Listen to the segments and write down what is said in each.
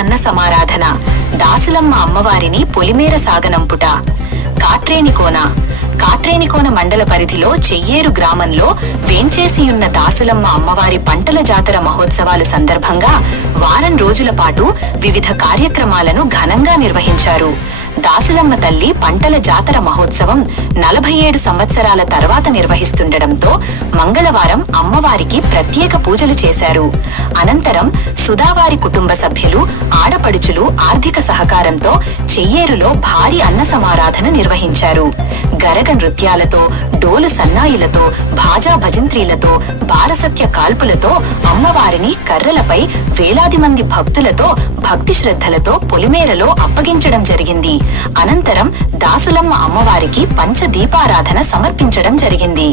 అన్న సమారాధన, దాసులమ్మ అమ్మవారిని పొలిమేర సాగనంపుట. కాట్రేనికోన మండల పరిధిలో చెయ్యేరు గ్రామంలో వేంచేసియున్న దాసులమ్మ అమ్మవారి పంటల జాతర మహోత్సవాలు సందర్భంగా వారం రోజుల పాటు వివిధ కార్యక్రమాలను ఘనంగా నిర్వహించారు. దాసులమ్మ తల్లి పంటల జాతర మహోత్సవం 47 సంవత్సరాల తర్వాత నిర్వహిస్తుండటంతో మంగళవారం అమ్మవారికి ప్రత్యేక పూజలు చేశారు. అనంతరం సుధావారి కుటుంబ సభ్యులు, ఆడపడుచులు ఆర్థిక సహకారంతో చెయ్యేరులో భారీ అన్న సమారాధన నిర్వహించారు. గరగ నృత్యాలతో, డోలు సన్నాయిలతో, భాజా భజంత్రీలతో, బారసత్య కాల్పులతో అమ్మవారిని కర్రలపై వేలాది మంది భక్తులతో భక్తి శ్రద్ధలతో పొలిమేరలో అప్పగించడం జరిగింది. అనంతరం దాసులమ్మ అమ్మవారికి పంచదీపారాధన సమర్పించడం జరిగింది.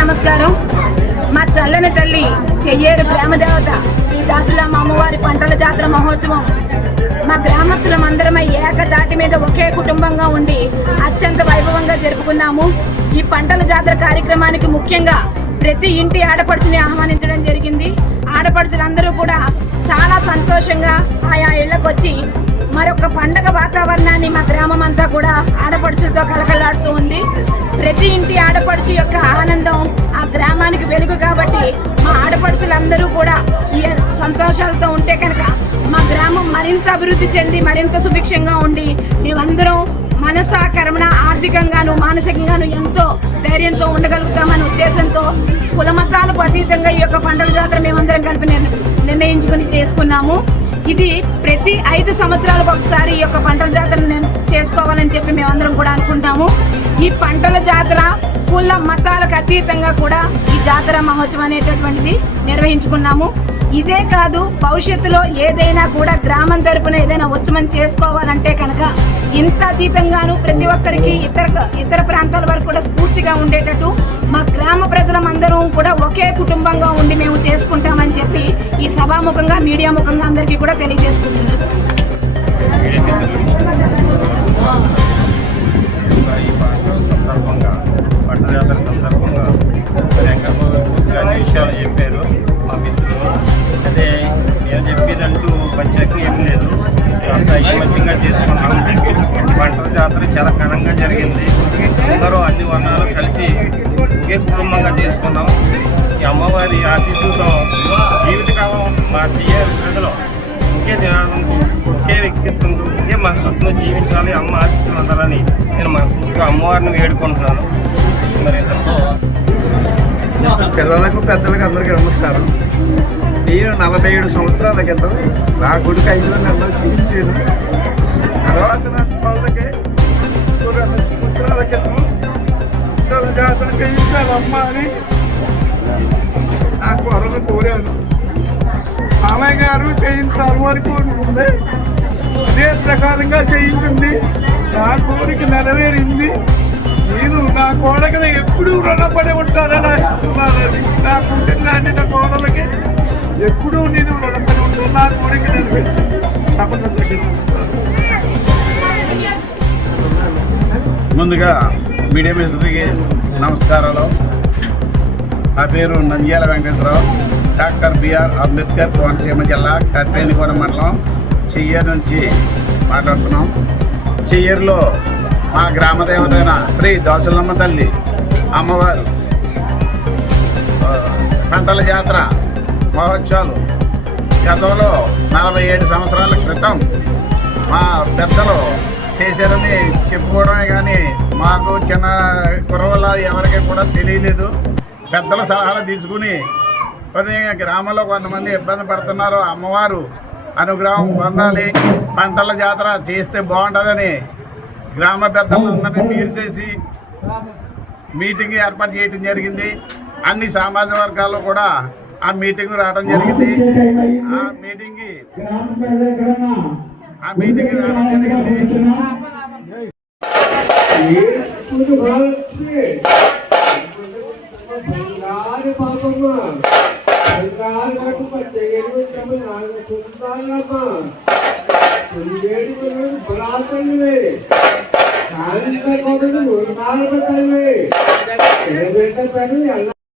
నమస్కారం. మా చల్లని తల్లి చెయ్యేరు గ్రామదేవత శ్రీ దాసులమ్మ అమ్మవారి పంటల జాతర మహోత్సవం మా గ్రామస్తులమందరమై ఏకదాటి మీద ఒకే కుటుంబంగా ఉండి అత్యంత వైభవంగా జరుపుకున్నాము. ఈ పంటల జాతర కార్యక్రమానికి ముఖ్యంగా ప్రతి ఇంటి ఆడపడుచుని ఆహ్వానించడం జరిగింది. ఆడపడుచులందరూ కూడా చాలా సంతోషంగా ఆయా ఇళ్లకు వచ్చి మరొక పండగ వాతావరణాన్ని మా గ్రామం అంతా కూడా ఆడపడుచులతో కలకలాడుతూ ఉంది. ప్రతి ఇంటి ఆడపడుచు యొక్క ఆనందం ఆ గ్రామానికి వెలుగు కాబట్టి మా ఆడపడుచులందరూ కూడా ఈ సంతోషాలతో ఉంటే కనుక మా గ్రామం మరింత అభివృద్ధి చెంది మరింత సుభిక్షంగా ఉండి మేమందరం మనసా కర్మణ ఆర్థికంగాను మానసికంగాను ఎంతో ధైర్యంతో ఉండగలుగుతామనే ఉద్దేశంతో కులమతాలకు అతీతంగా ఈ యొక్క పండుగ జాతర మేమందరం కలిపి నిర్ణయించుకుని చేసుకున్నాము. ఇది ప్రతి 5 సంవత్సరాలకు ఒకసారి ఈ యొక్క పంటల జాతరను చేసుకోవాలని చెప్పి మేమందరం కూడా అనుకుంటాము. ఈ పంటల జాతర కుల మతాలకు అతీతంగా కూడా ఈ జాతర మహోత్సవం అనేటటువంటిది నిర్వహించుకున్నాము. ఇదే కాదు, భవిష్యత్తులో ఏదైనా కూడా గ్రామం తరపున ఏదైనా ఉత్సవం చేసుకోవాలంటే కనుక ఇంత అతీతంగాను ప్రతి ఒక్కరికి ఇతర ప్రాంతాల వరకు కూడా స్ఫూర్తిగా ఉండేటట్టు మా గ్రామ ప్రజలందరం కూడా ఒకే కుటుంబంగా ఉండి మేము చేసుకుంటామని చెప్పి ఈ సభాముఖంగా మీడియా ముఖంగా అందరికీ కూడా తెలియజేసుకుంటున్నాను. పంటల జాతర సందర్భంగా విషయాలు చెప్పారు మా మిత్రులు. అదే నేను చెప్పేదంటూ ప్రత్యేకంగా ఏం లేదు, అంతా ఐకమత్యంగా చేసుకున్నాం. పంటల జాతర చాలా ఘనంగా జరిగింది. అందరూ అన్ని వర్ణాలు కలిసి ఒకే కుటుంబంగా చేసుకున్నాం. ఈ అమ్మవారి ఆశీస్సులతో జీవితకాలం మా చెయ్యాలి ప్రజలు ఒకే దినాలంతో ఒకే వ్యక్తిత్వంతో ఒకే మనస్తత్వంతో జీవించాలి, అమ్మ ఆశీస్సులు ఉండాలని నేను మనస్ఫూర్తిగా అమ్మవారిని వేడుకుంటున్నాను. మరి ఇంతలో పిల్లలకు పెద్దలకు అందరికీ నమస్కారం. నేను 47 సంవత్సరాల క్రితం నా కొడుకు 5 నెలలు చూపించాను. తర్వాత నా వాళ్ళకి 2 సంవత్సరాల క్రితం జాతర చేయించాలమ్మ అని నా కొరను కోరాను. మామయ్య గారు చేయించాలి వరకు ఉంది, అదే ప్రకారంగా చేయించింది. నా కోరిక నెరవేరింది. నేను నా కోడకని ఎప్పుడూ రుణపడి ఉంటానని ఆశిస్తున్నానని నా కూతురు లాంటి నా కోడలకి ఎప్పుడూ నేను రుణపడి ఉంటాను. నా కోరిక ముందుగా మీడియా మిత్రులకి నమస్కారాలు. నా పేరు నంద్యాల వెంకటేశ్వరరావు. డాక్టర్ బిఆర్ అంబేద్కర్ కోనసీమ జిల్లా కట్రేనిగూడ మండలం చెయ్యర్ నుంచి మాట్లాడుతున్నాం. చెయ్యర్లో మా గ్రామ దేవతైన శ్రీ దాసులమ్మ తల్లి అమ్మవారు పంటల జాతర మహోత్సవాలు గతంలో 47 సంవత్సరాల క్రితం మా పెద్దలు చేశారని చెప్పుకోవడమే కానీ మాకు చిన్న కుర్రల ఎవరికి కూడా తెలియలేదు. పెద్దల సలహాలు తీసుకుని కొన్ని గ్రామంలో కొంతమంది ఇబ్బంది పడుతున్నారు, అమ్మవారు అనుగ్రహం పొందాలి, పంటల జాతర చేస్తే బాగుంటుందని గ్రామ పెద్దలందరినీ పిలిచేసి మీటింగ్ ఏర్పాటు చేయడం జరిగింది. అన్ని సామాజిక వర్గాల్లో కూడా ఆ మీటింగ్ రావడం జరిగింది. ఆ మీటింగ్ రావడం జరిగింది. బలాత్కారం